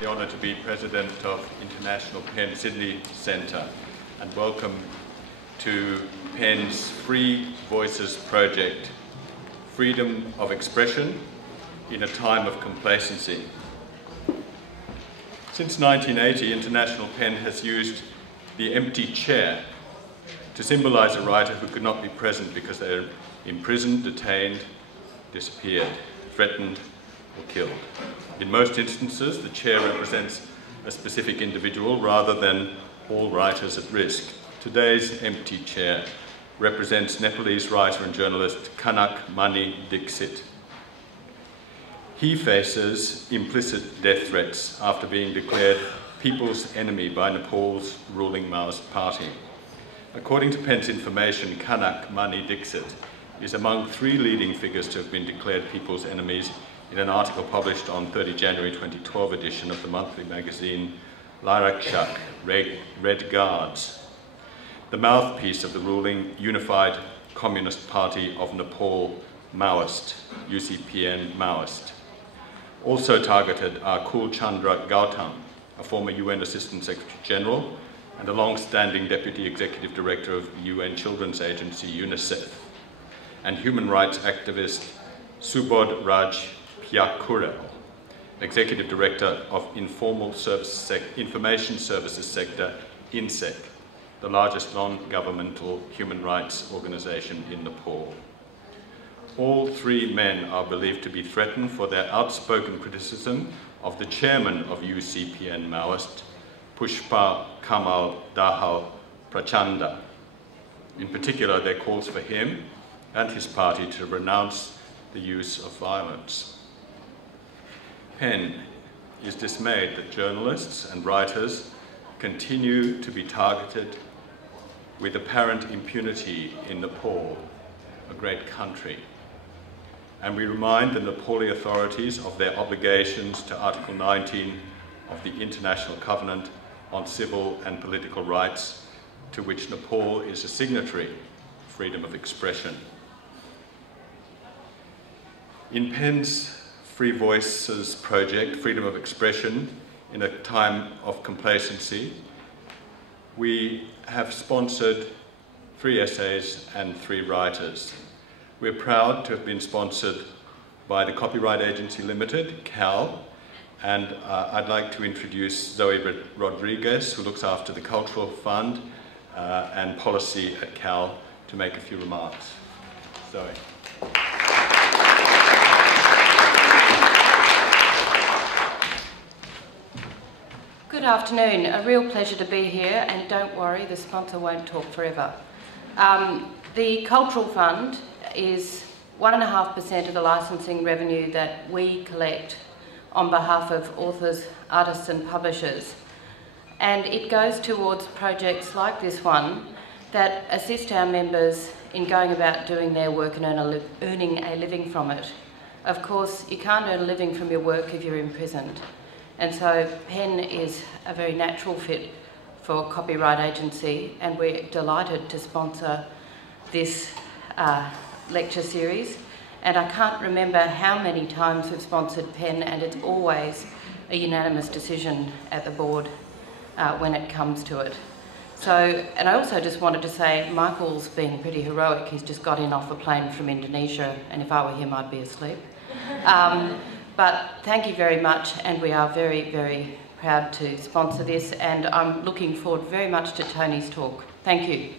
the honour to be President of International PEN Sydney Centre, and welcome to PEN's Free Voices project, Freedom of Expression in a Time of Complacency. Since 1980, International PEN has used the empty chair to symbolise a writer who could not be present because they are imprisoned, detained, disappeared, threatened, or killed. In most instances, the chair represents a specific individual rather than all writers at risk. Today's empty chair represents Nepalese writer and journalist Kanak Mani Dixit. He faces implicit death threats after being declared people's enemy by Nepal's ruling Maoist party. According to PEN's information, Kanak Mani Dixit is among 3 leading figures to have been declared people's enemies in an article published on 30 January 2012 edition of the monthly magazine Lairakshak, Red Guards, the mouthpiece of the ruling Unified Communist Party of Nepal Maoist, UCPN Maoist. Also targeted are Kul Chandra Gautam, a former UN Assistant Secretary General and a long-standing Deputy Executive Director of the UN Children's Agency, UNICEF, and human rights activist Subodh Raj Pyakurel, Executive Director of Information Services Sector, INSEC, the largest non-governmental human rights organisation in Nepal. All 3 men are believed to be threatened for their outspoken criticism of the chairman of UCPN Maoist, Pushpa Kamal Dahal Prachanda. In particular, their calls for him and his party to renounce the use of violence. PEN is dismayed that journalists and writers continue to be targeted with apparent impunity in Nepal, a great country. And we remind the Nepali authorities of their obligations to Article 19 of the International Covenant on Civil and Political Rights, to which Nepal is a signatory, freedom of expression. In PEN's Free Voices project, Freedom of Expression in a Time of Complacency, we have sponsored 3 essays and 3 writers. We're proud to have been sponsored by the Copyright Agency Limited, CAL, and I'd like to introduce Zoe Rodriguez, who looks after the Cultural Fund and policy at CAL, to make a few remarks. Zoe. Good afternoon. A real pleasure to be here, and don't worry, the sponsor won't talk forever. The Cultural Fund is 1.5% of the licensing revenue that we collect on behalf of authors, artists and publishers. And it goes towards projects like this one that assist our members in going about doing their work and earning a living from it. Of course, you can't earn a living from your work if you're imprisoned. And so PEN is a very natural fit for Copyright Agency, and we're delighted to sponsor this lecture series. And I can't remember how many times we've sponsored PEN, and it's always a unanimous decision at the board when it comes to it. So, and I also just wanted to say, Michael's been pretty heroic. He's just got in off a plane from Indonesia, and if I were him, I'd be asleep. But thank you very much, and we are very, very proud to sponsor this, and I'm looking forward very much to Tony's talk. Thank you.